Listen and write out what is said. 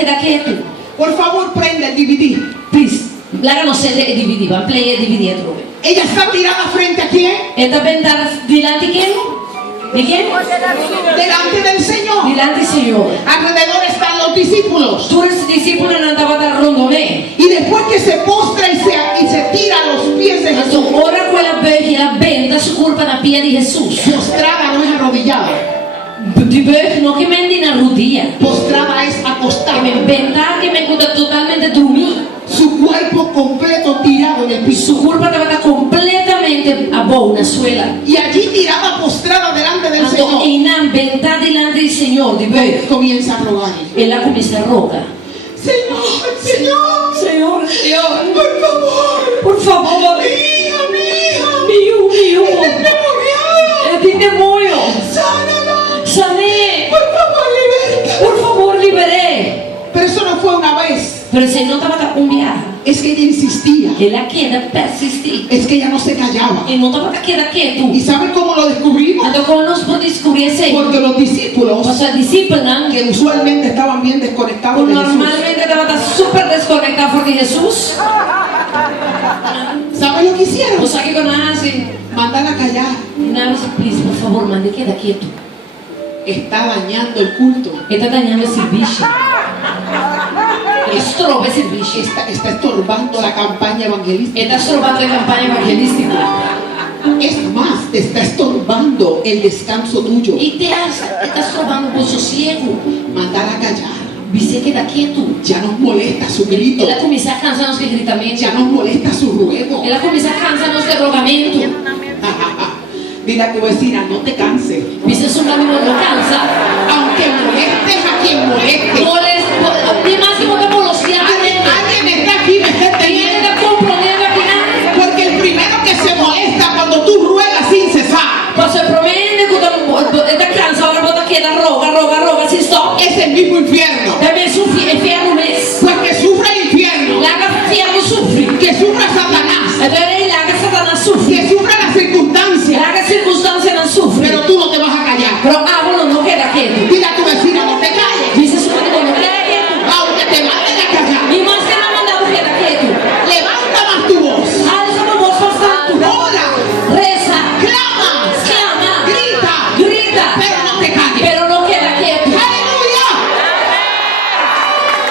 queda quieto. Por favor, prenda el DVD. Please. Lara non siete e DVD, ma play e DVD trove. Ella está tirada frente a quién? Ed avventar dilanti chi? Di chi? Delante del Señor. Dilanti Signore. Alrededor están los discípulos. Tu questi discepoli non andavano a rondone. Y después que se postra y se tira a los pies de Jesús. Ora quella la benda si curva da pia di Gesù. Postrada no es arrodillada. Di böch no che mendi in arrudia. Postrada es Che acostada. me benda che me guarda totalmente dormì. Su cuerpo completo tirado en el piso. Su curva stava completamente a una suela. Y allí tirada postrada delante del Señor. In benda delante del Signore di böch. Comienza a rogar. E la comincia a roga. Señor, Señor, Signore, Signore, por favor. por favore. Mi hija. Mio. Está endemoniada. È di demonio. Sánala. Sané. Por favor, liberta. Por favor, liberé. Pero eso no fue una vez. Pero se non stava un viaggio. Es que ella insistía. E la chieda persistì. Es que ella no se callaba. E non stava chieda che tu. ¿Y saben cómo lo descubrimos? Allora come non si può scoprire Porque los discípulos, o sea, discepoli anche que usualmente estaban bien desconectados de Jesús, normalmente stavano super desconectati di Gesù. ¿saben lo que hicieron? O sa che con Asi, Mandan a callar. Nasi, please, por favor, mandi chieda quieto. Está dañando el culto. E sta dañando il servizio. E strova il servizio. Está estorbando la campaña evangelística. E sta strovando la campagna evangelistica. Es más, te está estorbando el descanso tuyo. E ti sta strovando il sosiego. Mandar a callar. Vi queda quieto. Ya nos molesta su grito. E la comincia a cansare i nostri gritamenti. Ya nos molesta su ruego. E la comincia a cansare il nostro rogamento. Dile a tu vecina, no te canses. Viste su un amico non cansa. Aunque molestes a quien moleste. Di massimo dopo lo Alguien está aquí, me está viene entendiendo. da comprendere a finale. Porque el primero que se molesta cuando tú ruegas sin cesar Posso promette che da cansa ora può chiedere roga, si sto. es el mismo infierno. E